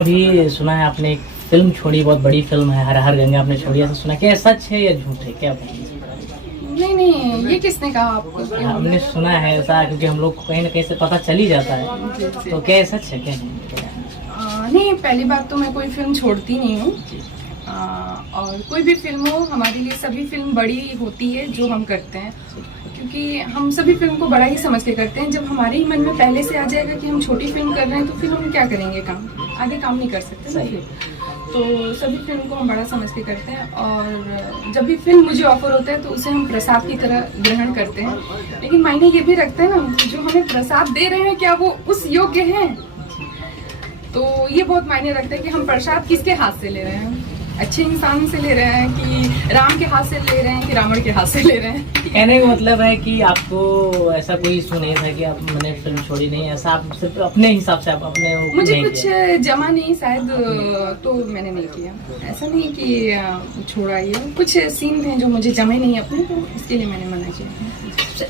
अभी सुना है आपने एक फिल्म छोड़ी, बहुत बड़ी फिल्म है हर हर गंगा आपने छोड़ी, ऐसा सुना, क्या सच है या झूठ है, क्या बताएंगे? नहीं नहीं, ये किसने कहा आपको? हमने सुना है ऐसा, क्योंकि हम लोग को कहीं ना कहीं से पता चल ही जाता है, तो क्या सच है क्या नहीं? नहीं, पहली बात तो मैं कोई फिल्म छोड़ती नहीं हूँ। और कोई भी फिल्म हो, हमारे लिए सभी फिल्म बड़ी होती है जो हम करते हैं, क्योंकि हम सभी फिल्म को बड़ा ही समझ के करते हैं। जब हमारे ही मन में पहले से आ जाएगा कि हम छोटी फिल्म कर रहे हैं, तो फिर हम क्या करेंगे, काम आगे काम नहीं कर सकते ना फिर। तो सभी फिल्म को हम बड़ा समझ के करते हैं, और जब भी फिल्म मुझे ऑफर होता है तो उसे हम प्रसाद की तरह ग्रहण करते हैं। लेकिन मायने ये भी रखते हैं ना, जो हमें प्रसाद दे रहे हैं क्या वो उस योग्य हैं, तो ये बहुत मायने रखता है कि हम प्रसाद किसके हाथ से ले रहे हैं, अच्छे इंसान से ले रहे हैं कि राम के हाथ से ले रहे हैं कि रावण के हाथ से ले रहे हैं। कहने का मतलब है कि आपको ऐसा कोई इशू नहीं था कि आप मैंने फिल्म छोड़ी नहीं, ऐसा आप सिर्फ अपने हिसाब से आप अपने मुझे नहीं कुछ किया। जमा नहीं शायद, तो मैंने नहीं किया। ऐसा नहीं कि छोड़ा, ये कुछ सीन हैं जो मुझे जमे नहीं अपने, तो इसके लिए मैंने मना किया।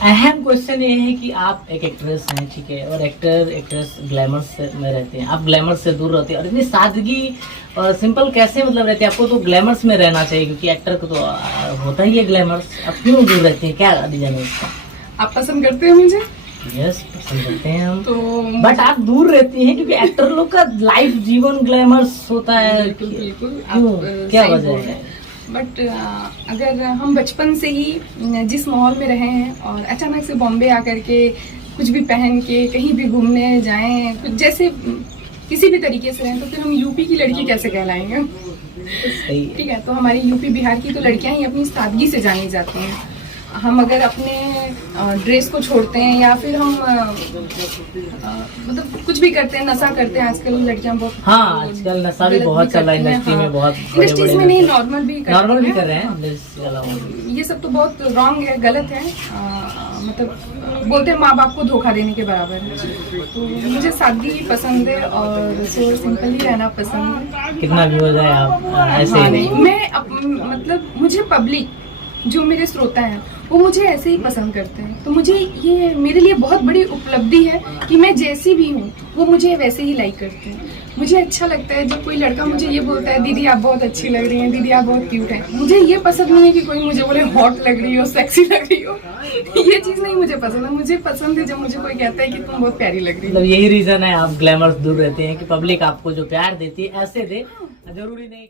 अहम क्वेश्चन ये है कि आप एक एक्ट्रेस हैं, ठीक है, और एक्टर एक्ट्रेस ग्लैमर में रहते हैं, आप ग्लैमर से दूर रहते हैं, और इतनी सादगी और सिंपल कैसे मतलब रहते हैं? आपको तो ग्लैमर्स में रहना चाहिए, क्योंकि एक्टर को तो होता ही है ग्लैमर्स, आप क्यों दूर रहते हैं, क्या रीजन है इसका? आप पसंद करते हैं मुझे? यस, पसंद करते हैं हम, तो बट आप दूर रहती हैं क्योंकि एक्टर लोग का लाइफ जीवन ग्लैमर्स होता है। बिल्कुल बिल्कुल, क्यों, क्या वजह है? बट अगर हम बचपन से ही जिस माहौल में रहे हैं और अचानक से बॉम्बे आकर के कुछ भी पहन के कहीं भी घूमने जाएं, कुछ जैसे किसी भी तरीके से रहें, तो फिर हम यूपी की लड़की कैसे कहलाएंगे? ठीक है, तो हमारी यूपी बिहार की तो लड़कियां ही अपनी सादगी से जानी जाती हैं। हम अगर अपने ड्रेस को छोड़ते हैं या फिर हम मतलब कुछ भी करते हैं, नशा करते हैं, आजकल लड़कियां बहुत, हाँ आजकल नशा भी बहुत चल रहा है इंडस्ट्री में, बहुत इंडस्ट्रीज में नहीं, नॉर्मल भी कर रहे हैं। ये सब तो बहुत रॉन्ग है, गलत है। मतलब बोलते हैं माँ बाप को धोखा देने के बराबर है। तो मुझे सादगी पसंद है और सिंपल ही रहना पसंद है। कितना भी हो जाए आप ऐसे हाँ, ही नहीं, मैं मतलब मुझे पब्लिक जो मेरे श्रोता हैं वो मुझे ऐसे ही पसंद करते हैं, तो मुझे ये मेरे लिए बहुत बड़ी उपलब्धि है कि मैं जैसी भी हूँ वो मुझे वैसे ही लाइक करते हैं। मुझे अच्छा लगता है जब कोई लड़का मुझे ये बोलता है, दीदी आप बहुत अच्छी लग रही हैं, दीदी आप बहुत क्यूट हैं। मुझे ये पसंद नहीं है कि कोई मुझे बोले हॉट लग रही हो, सेक्सी लग रही हो। ये चीज़ नहीं मुझे पसंद है। मुझे पसंद है जब मुझे कोई कहता है कि तुम बहुत प्यारी लग रही हो। मतलब यही रीजन है आप ग्लैमर दूर रहते हैं कि पब्लिक आपको जो प्यार देती है ऐसे दे, जरूरी नहीं।